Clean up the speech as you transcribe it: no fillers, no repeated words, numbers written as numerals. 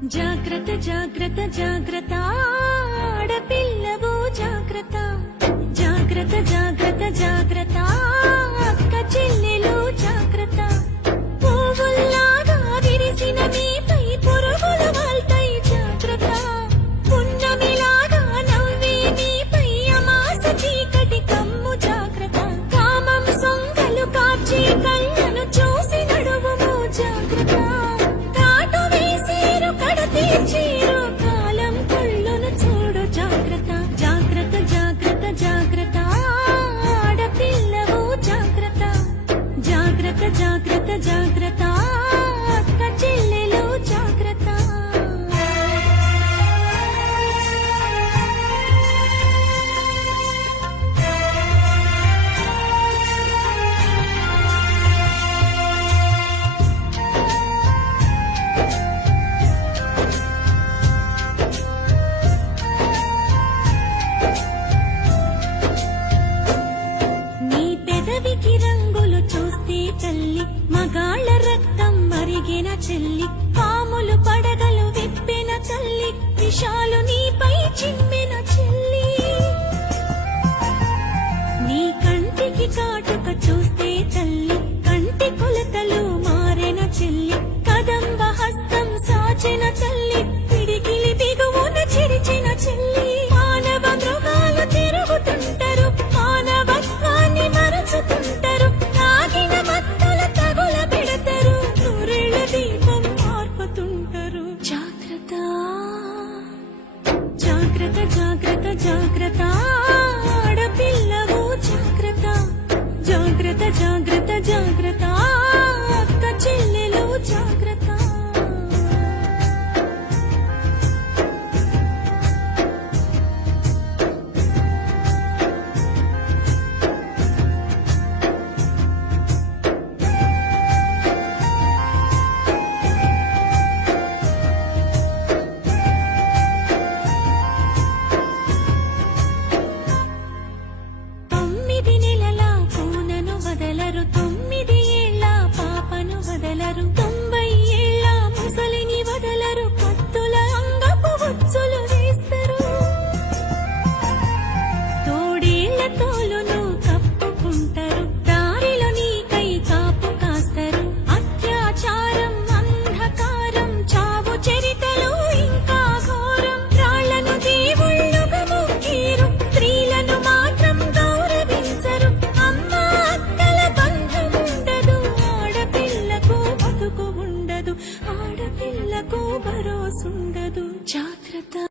జాగ్రత్త జాగ్రత్త జాగ్రత్త ఆడపిల్లవు జాగ్రత్త జాగ్రత్త జాగ్రత్త జాగ్రత్త అక్క చెల్లెలు జాగ్రత్త పువ్వుల్లాగా విరిసిన మీపై పురుగులు వాల్తాయి జాగ్రత్త పున్నమిలాగా నవ్వే మీపై అమాస చీకటి కమ్ము జాగ్రత్త కామం సొంగలు కాచి కళ్ళను చూసి నడువుము జాగ్రత్త చీరు కాలం కళ్ళును చూడు జాగ్రత్త జాగ్రత్త జాగ్రత్త జాగ్రత్త ఆడపిల్లవు జాగ్రత్త జాగ్రత్త జాగ్రత్త జాగ్రత్త అక్క చెల్లెలు జాగ్రత్త పెదవికి రంగులు చూస్తే తల్లి మగాళ్ళ రక్తం మరిగిన చెల్లి పాములు పడగలు విప్పిన తల్లి విషాలు నీపై చిమ్మిన చెల్లి నీ కంటికి కాటుక చూస్తే తల్లి కంటి కొలతలు మారిన చెల్లి కదంబ హస్తం సాచిన తల్లి పిడికిలి దిగువన చిరిచిన చెల్లి మానవ మృగాలు తిరుగుతుంటారు మానవత్వాన్ని మరచుతుంటారు తాగిన మత్తుల తగుల పెడతారు నూరేళ్ల దీపం మార్పుతుంటారు జాగ్రత్త జాగ్రత్త జాగ్రత్త జాగ్రత్త ఆడపిల్లవు జాగ్రత్త జాగ్రత్త జాగ్రత్త జాగ్రత్త అక్క చెల్లెలు జాగ్రత్త వదలరు 9 ఏళ్ల పాపను వదలరు 90 ఏళ్ల ముసలిని వదలరు కత్తుల అంగపు ఉచ్చులు వేస్తారు తోడేళ్ల తోలును కప్పుకుంటారు దారిలో నీకై కాపు కాస్తారు అత్యాచారం అంధకారం చావు చరితలు ఇంకా ఘోరం రాళ్లను దేవుళ్ళుగా మొక్కిరు స్త్రీలను మాత్రం గౌరవించరు ఆడపిల్లకు భరోసుండదు జాగ్రత్త